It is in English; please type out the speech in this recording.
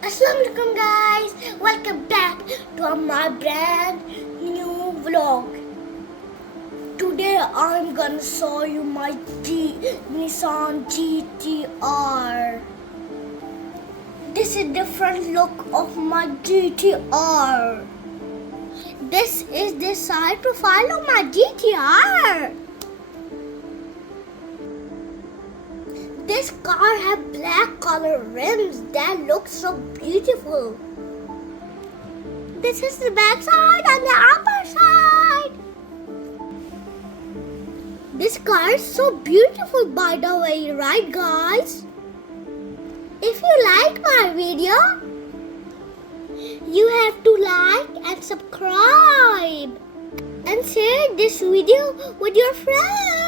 Assalamualaikum guys, welcome back to my brand new vlog. Today I'm gonna show you my Nissan GTR. This is different look of my GTR. This is the side profile of my GTR. This car has black color rims that look so beautiful. This is the back side and the upper side. This car is so beautiful by the way, right guys? If you like my video, you have to like and subscribe and share this video with your friends.